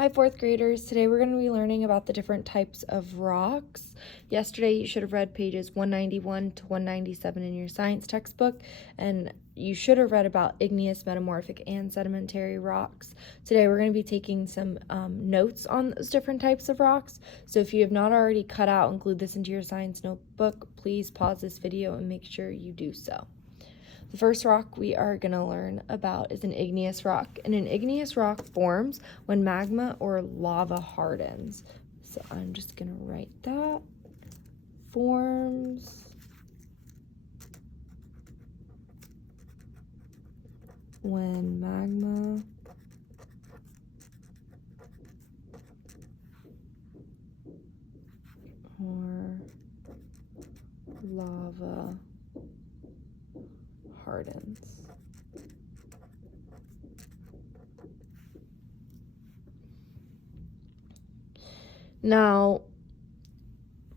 Hi, fourth graders. Today we're going to be learning about the different types of rocks. Yesterday you should have read pages 191 to 197 in your science textbook, and you should have read about igneous, metamorphic, and sedimentary rocks. Today we're going to be taking some notes on those different types of rocks. So if you have not already cut out and glued this into your science notebook, please pause this video and make sure you do so. The first rock we are going to learn about is an igneous rock, and an igneous rock forms when magma or lava hardens. So I'm just going to write that. Forms when magma or lava hardens. Now,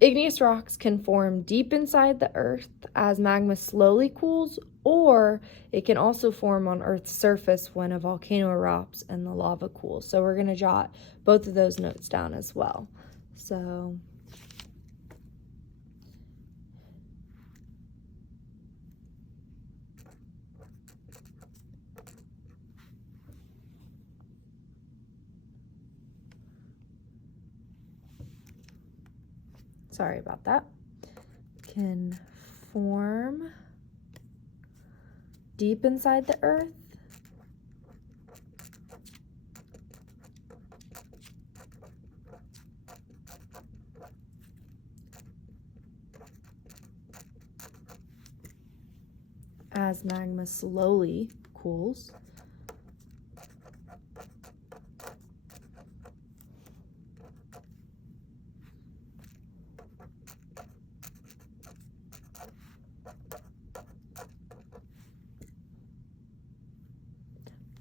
igneous rocks can form deep inside the earth as magma slowly cools, or it can also form on Earth's surface when a volcano erupts and the lava cools. So we're going to jot both of those notes down as well. So sorry about that. Can form deep inside the earth as magma slowly cools.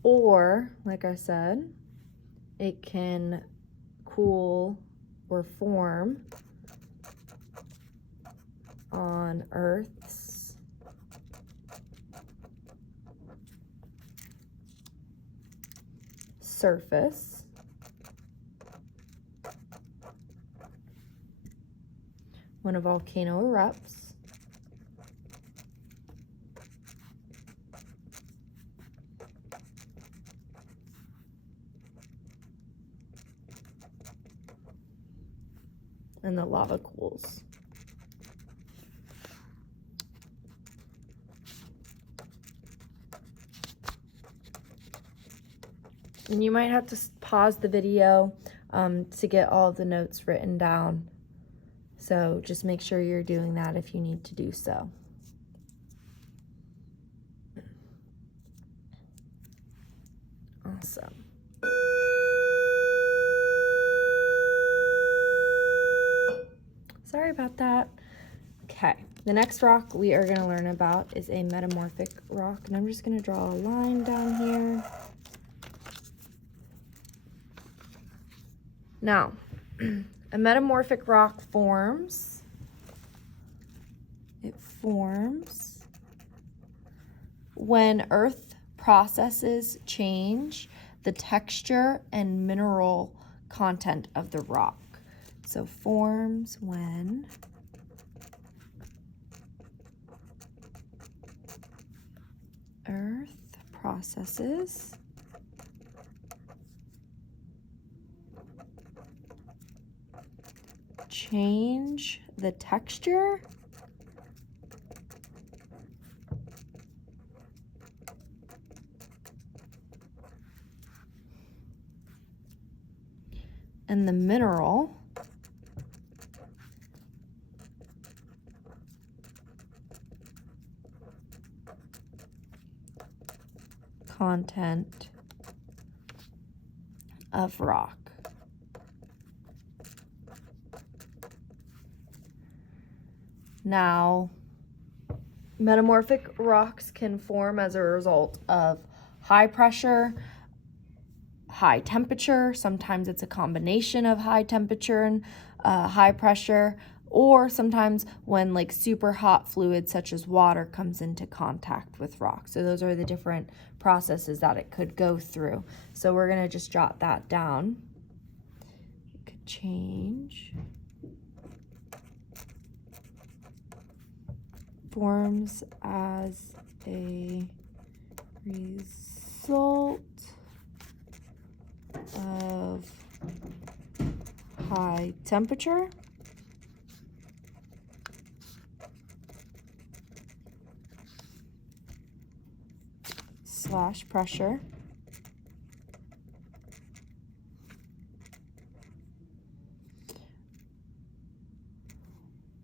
Or, like I said, it can cool or form on Earth's surface when a volcano erupts. And the lava cools. And you might have to pause the video to get all of the notes written down. So just make sure you're doing that if you need to do so. Awesome. Sorry about that. Okay, the next rock we are going to learn about is a metamorphic rock, and I'm just going to draw a line down here. Now, a metamorphic rock forms. It forms when Earth processes change the texture and mineral content of the rock. So forms when Earth processes change the texture and the mineral content of rock. Now, metamorphic rocks can form as a result of high pressure, high temperature. Sometimes it's a combination of high temperature and high pressure, or sometimes when like super hot fluid such as water comes into contact with rock. So those are the different processes that it could go through. So we're going to just jot that down. change forms as a result of high temperature / pressure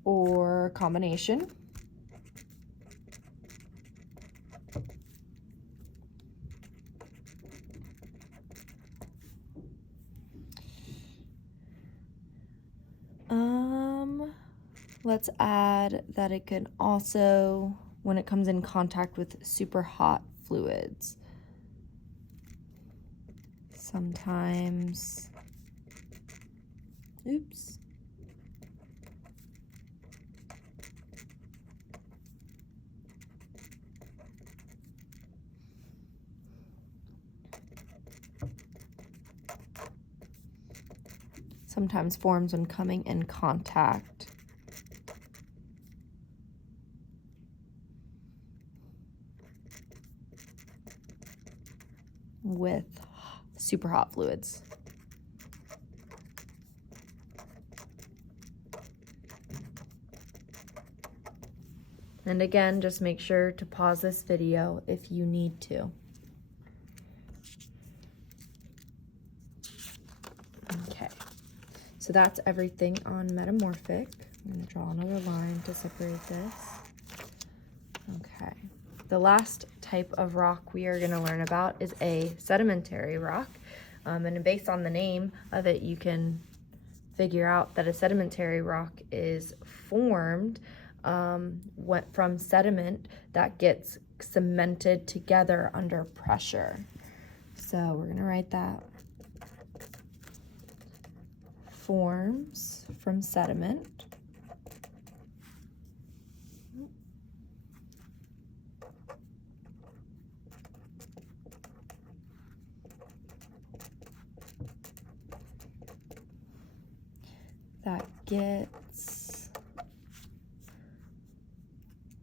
or combination. Let's add that it can also, when it comes in contact with super hot fluids, sometimes, sometimes forms when coming in contact with super hot fluids. And again, just make sure to pause this video if you need to. Okay, so that's everything on metamorphic. I'm going to draw another line to separate this. Okay, the last type of rock we are going to learn about is a sedimentary rock. And based on the name of it, you can figure out that a sedimentary rock is formed from sediment that gets cemented together under pressure. So we're going to write that. Forms from sediment that gets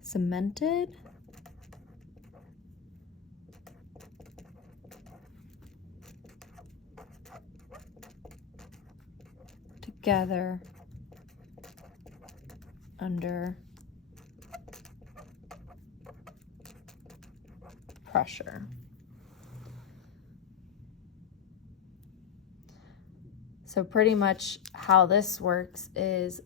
cemented together under pressure. So pretty much how this works is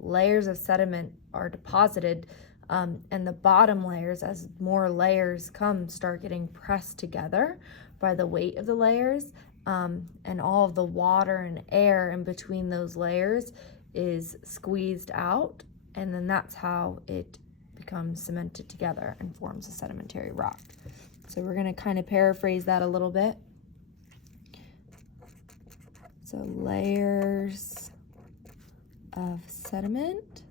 layers of sediment are deposited, and the bottom layers, as more layers come, start getting pressed together by the weight of the layers, and all of the water and air in between those layers is squeezed out, and then that's how it becomes cemented together and forms a sedimentary rock. So we're going to kind of paraphrase that a little bit. So layers of sediment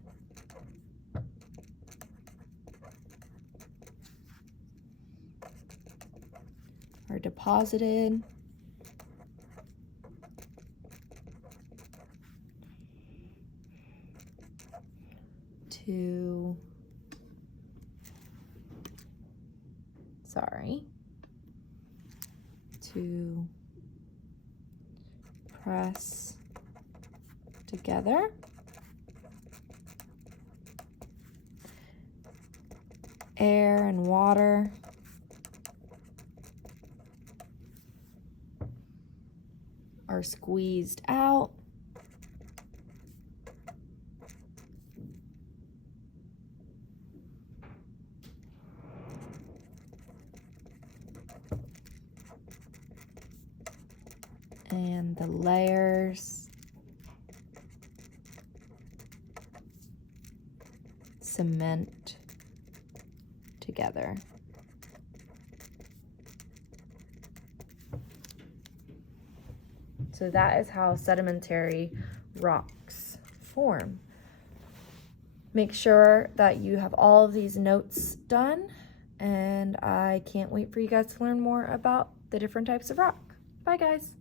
are deposited to press together. Air and water are squeezed out. And the layers cement together. So that is how sedimentary rocks form. Make sure that you have all of these notes done, and I can't wait for you guys to learn more about the different types of rock. Bye, guys.